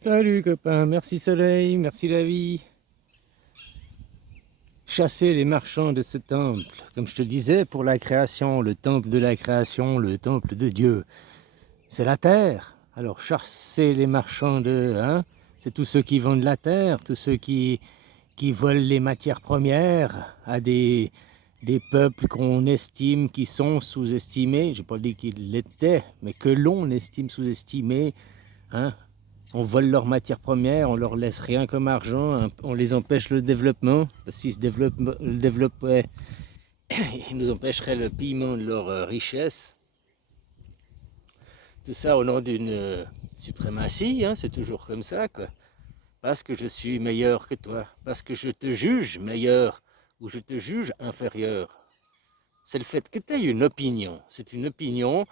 Salut copain, merci soleil, merci la vie. Chasser les marchands de ce temple, comme je te le disais, pour la création, le temple de la création, le temple de Dieu, c'est la terre. Alors chasser les marchands de, hein, c'est tous ceux qui vendent la terre, tous ceux qui volent les matières premières à des peuples qu'on estime qui sont sous-estimés. J'ai pas dit qu'ils l'étaient, mais que l'on estime sous-estimés, hein. On vole leurs matières premières, on leur laisse rien comme argent, hein, on les empêche le développement, parce qu'ils le développaient, ils nous empêcheraient le paiement de leur richesse. Tout ça au nom d'une suprématie, hein, c'est toujours comme ça, quoi. Parce que je suis meilleur que toi, parce que je te juge meilleur ou je te juge inférieur. C'est le fait que tu aies une opinion. C'est une opinion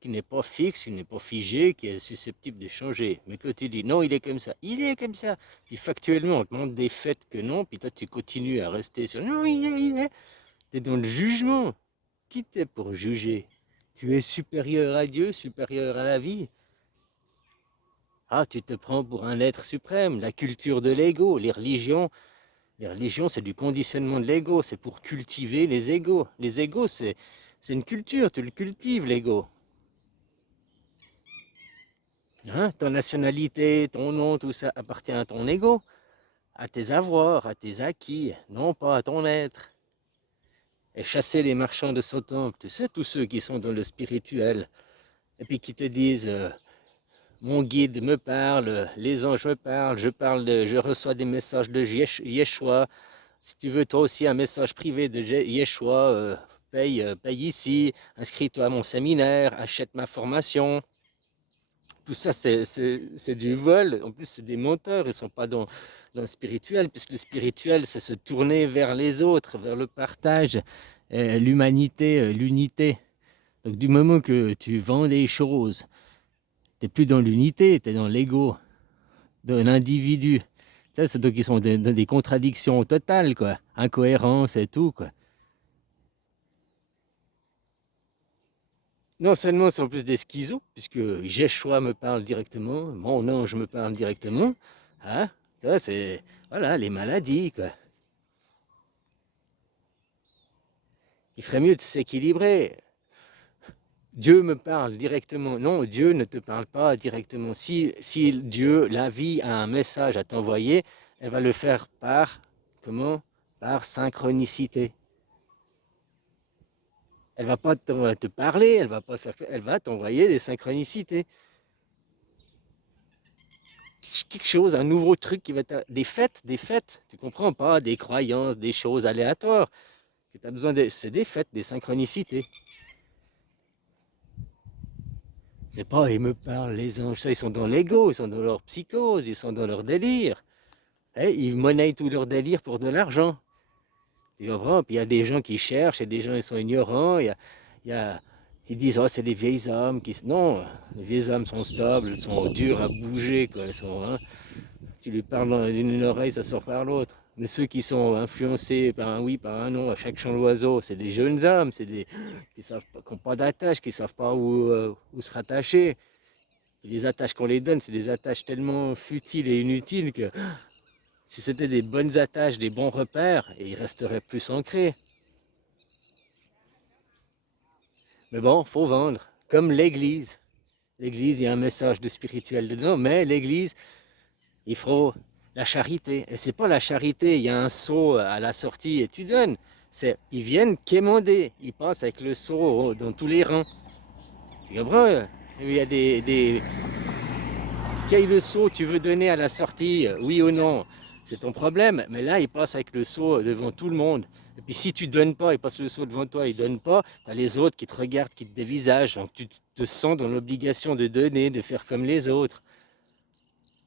qui n'est pas fixe, qui n'est pas figée, qui est susceptible de changer. Mais que tu dis non, il est comme ça, il est comme ça. Puis factuellement, on te montre des faits que non, puis toi tu continues à rester sur non, il est. Tu es dans le jugement. Qui t'es pour juger? Tu es supérieur à Dieu, supérieur à la vie. Ah, tu te prends pour un être suprême, la culture de l'ego, les religions, c'est du conditionnement de l'ego, c'est pour cultiver les égos. Les égos, c'est une culture, tu le cultives, l'ego. Hein? Ton nationalité, ton nom, tout ça appartient à ton ego, à tes avoirs, à tes acquis, non pas à ton être. Et chasser les marchands de son temple, tu sais, tous ceux qui sont dans le spirituel, et puis qui te disent mon guide me parle, les anges me parlent, je reçois des messages de Yeshua. Si tu veux toi aussi un message privé de Yeshua, paye ici, inscris-toi à mon séminaire, achète ma formation. Tout ça, c'est du vol. En plus, c'est des menteurs. Ils ne sont pas dans le spirituel, puisque le spirituel, c'est se tourner vers les autres, vers le partage, l'humanité, l'unité. Donc, du moment que tu vends les choses, tu n'es plus dans l'unité, tu es dans l'ego d'un individu. Ça, c'est donc ils sont dans des contradictions totales, quoi. Incohérence et tout, quoi. Non seulement c'est en plus des schizos, puisque Yeshua me parle directement, mon ange me parle directement, hein, ça c'est, voilà, les maladies, quoi. Il ferait mieux de s'équilibrer. Dieu me parle directement. Non, Dieu ne te parle pas directement. Si Dieu, la vie, a un message à t'envoyer, elle va le faire par, comment? Par synchronicité. Elle va pas te parler, elle va pas faire, elle va t'envoyer des synchronicités. Quelque chose, un nouveau truc qui va être des fêtes, tu comprends pas, des croyances, des choses aléatoires. Que tu as besoin de, c'est des fêtes, des synchronicités. C'est pas, ils me parlent, les anges, ça, ils sont dans l'ego, ils sont dans leur psychose, ils sont dans leur délire. Eh, ils monnaient tout leur délire pour de l'argent. Tu comprends? Puis il y a des gens qui cherchent, et des gens ils sont ignorants, il y a- ils disent, oh, c'est les vieilles âmes qui. Non, les vieilles âmes sont stables, elles sont dures à bouger, quoi. Elles sont, hein. Tu lui parles d'une oreille, ça sort par l'autre. Mais ceux qui sont influencés par un oui, par un non, à chaque chant d'oiseau, c'est des jeunes âmes, c'est des qui savent pas, qui n'ont pas d'attache, qui savent pas où se rattacher. Et les attaches qu'on les donne, c'est des attaches tellement futiles et inutiles que si c'était des bonnes attaches, des bons repères, ils resteraient plus ancrés. Mais bon, faut vendre. Comme l'église. L'église, il y a un message de spirituel dedans, mais l'église, il faut la charité. Et c'est pas la charité, il y a un seau à la sortie et tu donnes. C'est, ils viennent quémander. Ils passent avec le seau dans tous les rangs. Tu comprends? Il y a quel le seau tu veux donner à la sortie, oui ou non, c'est ton problème. Mais là, ils passent avec le seau devant tout le monde. Et puis si tu donnes pas, ils passent le seau devant toi, ils donnent pas, t'as les autres qui te regardent, qui te dévisagent. Donc tu te sens dans l'obligation de donner, de faire comme les autres.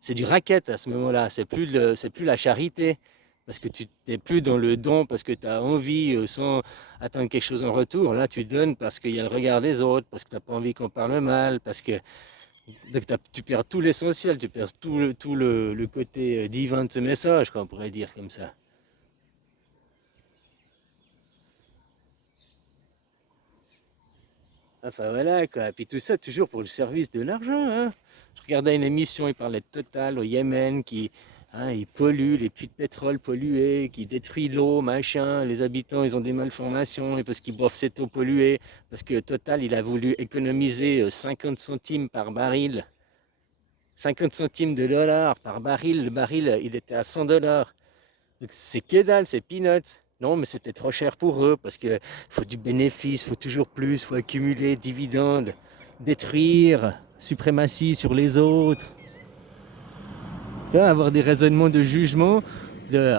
C'est du racket à ce moment-là, c'est plus la charité. Parce que tu n'es plus dans le don, parce que tu as envie sans attendre quelque chose en retour. Là, tu donnes parce qu'il y a le regard des autres, parce que tu n'as pas envie qu'on parle mal, parce que donc, tu perds tout l'essentiel, tu perds le côté divin de ce message, quoi, on pourrait dire comme ça. Enfin voilà, quoi. Et puis tout ça toujours pour le service de l'argent, hein. Je regardais une émission, il parlait de Total au Yémen qui il pollue, les puits de pétrole pollués, qui détruit l'eau, machin. Les habitants, ils ont des malformations et parce qu'ils boivent cette eau polluée. Parce que Total, il a voulu économiser 50 centimes par baril. 50 centimes de dollars par baril. Le baril, il était à 100 dollars. Donc c'est que dalle, c'est peanuts. Non, mais c'était trop cher pour eux parce que faut du bénéfice, faut toujours plus, faut accumuler dividendes, détruire, suprématie sur les autres. Tu vois, avoir des raisonnements de jugement, de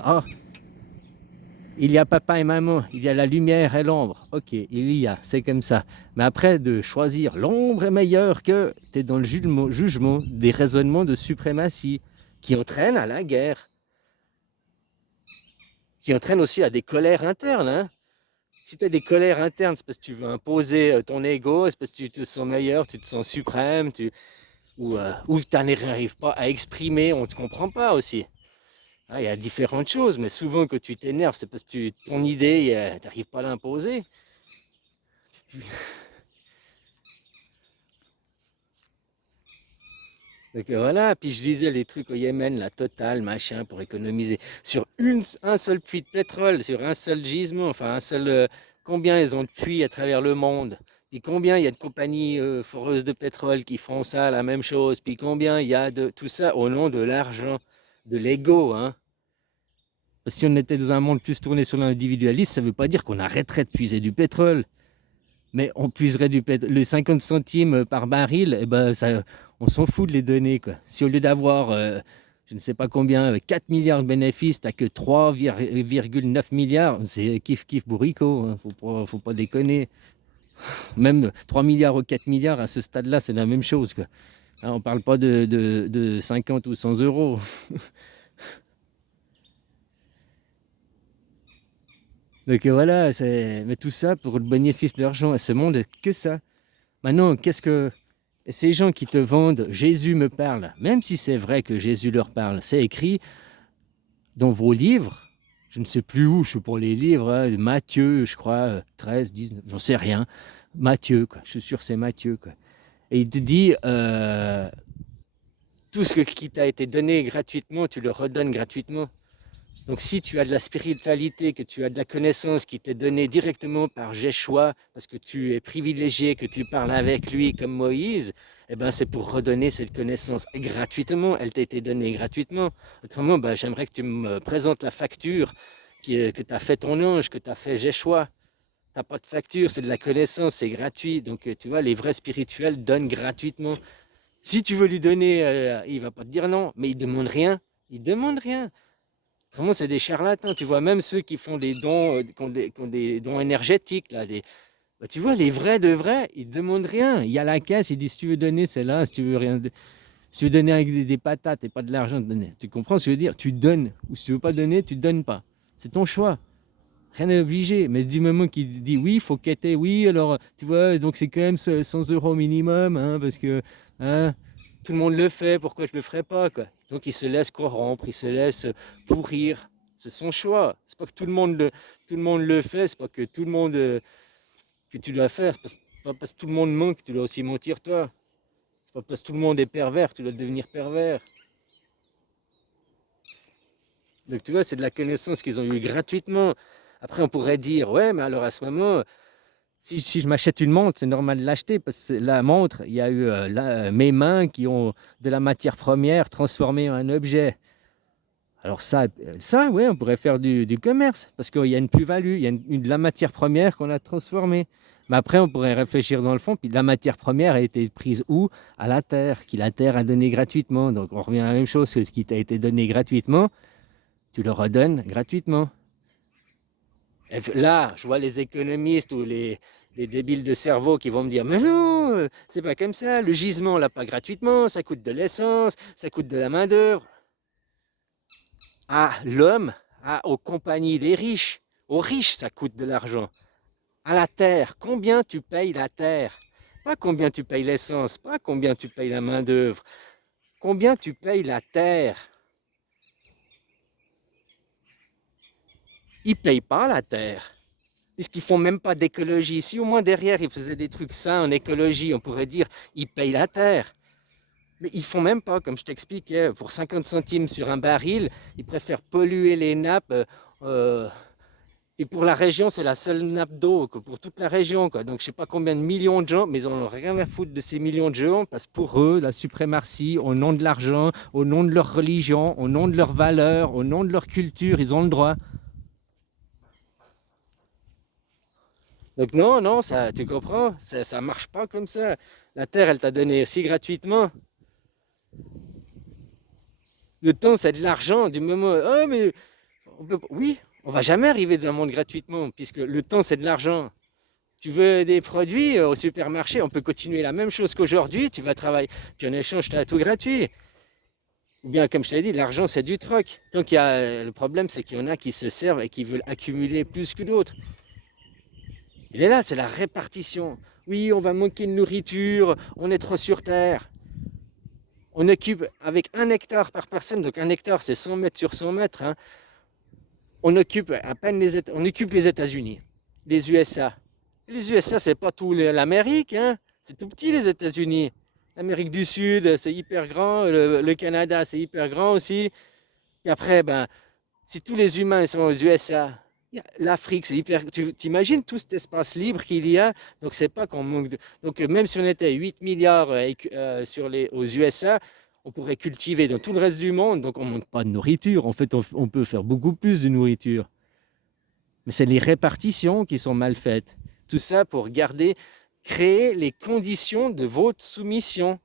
il y a papa et maman, il y a la lumière et l'ombre. Ok, il y a, c'est comme ça. Mais après, de choisir l'ombre est meilleure que, tu es dans le jugement des raisonnements de suprématie qui entraînent à la guerre, qui entraînent aussi à des colères internes. Hein. Si tu as des colères internes, c'est parce que tu veux imposer ton ego, c'est parce que tu te sens meilleur, tu te sens suprême, ou tu n'arrives pas à exprimer, on ne te comprend pas aussi. Il y a différentes choses, mais souvent quand tu t'énerves, c'est parce que ton idée, tu n'arrives pas à l'imposer. Donc voilà, puis je disais les trucs au Yémen, la totale, machin, pour économiser sur un seul puits de pétrole, sur un seul gisement, enfin un seul. Combien ils ont de puits à travers le monde? Puis combien il y a de compagnies foreuses de pétrole qui font ça, la même chose? Puis combien il y a de tout ça au nom de l'argent, de l'ego, hein? Parce que si on était dans un monde plus tourné sur l'individualisme, ça ne veut pas dire qu'on arrêterait de puiser du pétrole. Mais on puiserait du pétrole. Les 50 centimes par baril, eh ben, ça, on s'en fout de les donner. Quoi. Si au lieu d'avoir, je ne sais pas combien, 4 milliards de bénéfices, tu n'as que 3,9 milliards, c'est kiff bourricot. Hein. Faut pas déconner. Même 3 milliards ou 4 milliards, à ce stade-là, c'est la même chose. Quoi. Hein, on ne parle pas de 50 ou 100 euros. Donc voilà, mais tout ça pour le bénéfice de l'argent. Et ce monde est que ça. Maintenant, qu'est-ce que ces gens qui te vendent Jésus me parle, même si c'est vrai que Jésus leur parle, c'est écrit dans vos livres, je ne sais plus où, je suis pour les livres, hein, Matthieu, je crois, 13, 19, j'en sais rien. Matthieu, quoi. Je suis sûr que c'est Matthieu. Quoi. Et il te dit, tout ce qui t'a été donné gratuitement, tu le redonnes gratuitement. Donc si tu as de la spiritualité, que tu as de la connaissance qui t'est donnée directement par Jéchoua, parce que tu es privilégié, que tu parles avec lui comme Moïse, eh ben c'est pour redonner cette connaissance gratuitement. Elle t'a été donnée gratuitement. Autrement, ben, j'aimerais que tu me présentes la facture que tu as fait ton ange, que tu as fait Jéchoua. Tu n'as pas de facture, c'est de la connaissance, c'est gratuit. Donc tu vois, les vrais spirituels donnent gratuitement. Si tu veux lui donner, il ne va pas te dire non, mais il ne demande rien. Il ne demande rien. Vraiment, c'est des charlatans. Tu vois, même ceux qui font des dons, qui ont des dons énergétiques, là, bah, tu vois, les vrais de vrais, ils ne demandent rien. Il y a la caisse, ils disent si tu veux donner, c'est là. Si tu veux rien, si tu veux donner avec des patates et pas de l'argent, donner. Tu comprends ce que je veux dire? Tu donnes. Ou si tu veux pas donner, tu ne donnes pas. C'est ton choix. Rien n'est obligé. Mais du moment qu'il dit oui, il faut quêter, oui, alors, tu vois, donc c'est quand même 100 euros minimum, hein, parce que hein, tout le monde le fait, pourquoi je ne le ferais pas, quoi. Donc il se laisse corrompre, il se laisse pourrir. C'est son choix. C'est pas que tout le monde le fait, c'est pas que tout le monde que tu dois faire. C'est pas parce que tout le monde ment que tu dois aussi mentir toi. C'est pas parce que tout le monde est pervers que tu dois devenir pervers. Donc tu vois, c'est de la connaissance qu'ils ont eue gratuitement. Après, on pourrait dire, ouais, mais alors à ce moment, si je m'achète une montre, c'est normal de l'acheter parce que la montre, il y a eu mes mains qui ont de la matière première transformée en un objet. Alors ça ouais, on pourrait faire du commerce parce qu'il y a une plus-value, il y a de la matière première qu'on a transformée. Mais après, on pourrait réfléchir dans le fond, puis la matière première a été prise où? À la terre, qui la terre a donné gratuitement. Donc on revient à la même chose, ce qui t'a été donné gratuitement, tu le redonnes gratuitement. Et là, je vois les économistes ou les débiles de cerveau qui vont me dire mais non, c'est pas comme ça, le gisement on l'a pas gratuitement, ça coûte de l'essence, ça coûte de la main-d'œuvre. À l'homme, aux compagnies, les riches, aux riches ça coûte de l'argent. À la terre, combien tu payes la terre? Pas combien tu payes l'essence, pas combien tu payes la main-d'œuvre, combien tu payes la terre. Ils payent pas la terre. Puisqu'ils font même pas d'écologie. Si au moins derrière ils faisaient des trucs sains en écologie, on pourrait dire ils payent la terre. Mais ils font même pas, comme je t'expliquais, pour 50 centimes sur un baril, ils préfèrent polluer les nappes. Euh, et pour la région, c'est la seule nappe d'eau quoi, pour toute la région. Quoi. Donc je sais pas combien de millions de gens, mais ils en ont rien à foutre de ces millions de gens, parce que pour eux, la suprématie, au nom de l'argent, au nom de leur religion, au nom de leurs valeurs, au nom de leur culture, ils ont le droit. Donc non, non, ça, tu comprends, ça marche pas comme ça. La terre, elle t'a donné si gratuitement. Le temps, c'est de l'argent. Du moment, oh mais oui, on va jamais arriver dans un monde gratuitement, puisque le temps, c'est de l'argent. Tu veux des produits au supermarché, on peut continuer la même chose qu'aujourd'hui, tu vas travailler, puis en échange, tu as tout gratuit. Ou bien, comme je t'ai dit, l'argent, c'est du troc. Donc, le problème, c'est qu'il y en a qui se servent et qui veulent accumuler plus que d'autres. Il est là, c'est la répartition. Oui, on va manquer de nourriture, on est trop sur Terre. On occupe avec 1 hectare par personne, donc 1 hectare, c'est 100 mètres sur 100 mètres. Hein. On occupe à peine on occupe les États-Unis, les USA. Les USA, c'est pas tout l'Amérique, hein. C'est tout petit les États-Unis. L'Amérique du Sud, c'est hyper grand. Le Canada, c'est hyper grand aussi. Et après, ben, si tous les humains sont aux USA, l'Afrique, c'est hyper. Tu imagines tout cet espace libre qu'il y a. Donc, c'est pas qu'on manque de. Donc, même si on était 8 milliards aux USA, on pourrait cultiver dans tout le reste du monde. Donc, on ne manque pas de nourriture. En fait, on peut faire beaucoup plus de nourriture. Mais c'est les répartitions qui sont mal faites. Tout ça pour créer les conditions de votre soumission.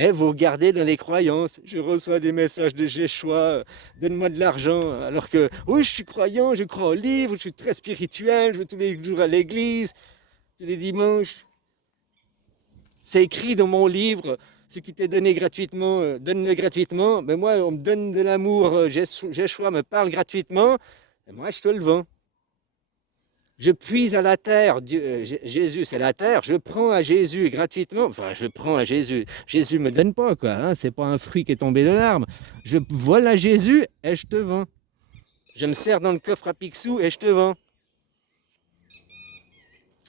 Et vous regardez dans les croyances, je reçois des messages de Jéchoua, donne-moi de l'argent, alors que oui, je suis croyant, je crois au livre, je suis très spirituel, je vais tous les jours à l'église, tous les dimanches. C'est écrit dans mon livre, ce qui t'est donné gratuitement, donne-le gratuitement. Mais moi, on me donne de l'amour, Jéchoua me parle gratuitement, et moi, je te le vends. Je puise à la terre, Jésus c'est la terre, je prends à Jésus gratuitement, enfin je prends à Jésus, Jésus me donne pas quoi, hein, c'est pas un fruit qui est tombé de l'arbre, je vole à Jésus et je te vends. Je me sers dans le coffre à Picsou et je te vends.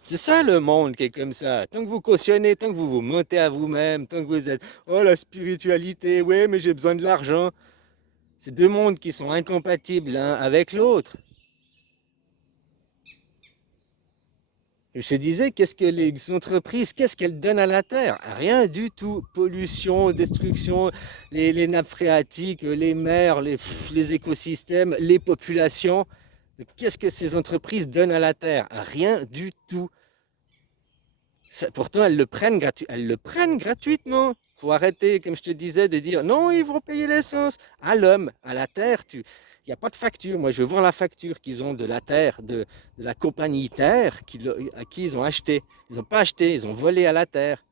C'est ça le monde qui est comme ça. Tant que vous cautionnez, tant que vous vous mentez à vous-même, tant que vous êtes oh la spiritualité, ouais mais j'ai besoin de l'argent. C'est deux mondes qui sont incompatibles l'un avec l'autre. Je te disais, qu'est-ce que les entreprises, qu'est-ce qu'elles donnent à la Terre? Rien du tout. Pollution, destruction, les nappes phréatiques, les mers, les écosystèmes, les populations. Qu'est-ce que ces entreprises donnent à la Terre? Rien du tout. Pourtant, elles le prennent gratuitement. Il faut arrêter, comme je te disais, de dire non, ils vont payer l'essence. À l'homme, à la terre, il n'y a pas de facture. Moi, je veux voir la facture qu'ils ont de la terre, de la compagnie Terre à qui ils ont acheté. Ils n'ont pas acheté, ils ont volé à la terre.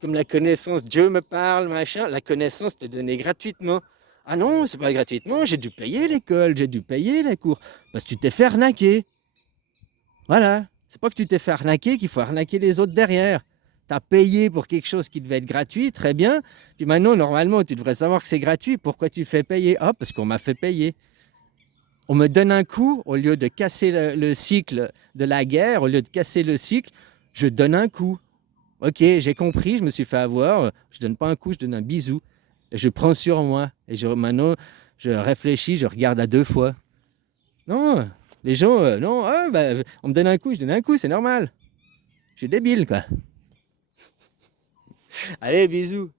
Comme la connaissance, Dieu me parle, machin, la connaissance t'est donnée gratuitement. Ah non, c'est pas gratuitement, j'ai dû payer l'école, j'ai dû payer les cours. Parce que tu t'es fait arnaquer. Voilà. C'est pas que tu t'es fait arnaquer qu'il faut arnaquer les autres derrière. Tu as payé pour quelque chose qui devait être gratuit, très bien. Puis maintenant, normalement, tu devrais savoir que c'est gratuit. Pourquoi tu fais payer? Ah, parce qu'on m'a fait payer. On me donne un coup, au lieu de casser le cycle de la guerre, au lieu de casser le cycle, je donne un coup. Ok, j'ai compris, je me suis fait avoir. Je donne pas un coup, je donne un bisou. Et je prends sur moi. Et maintenant, je réfléchis, je regarde à deux fois. Non, les gens, non, ah, bah, on me donne un coup, je donne un coup, c'est normal. Je suis débile, quoi. Allez, bisous.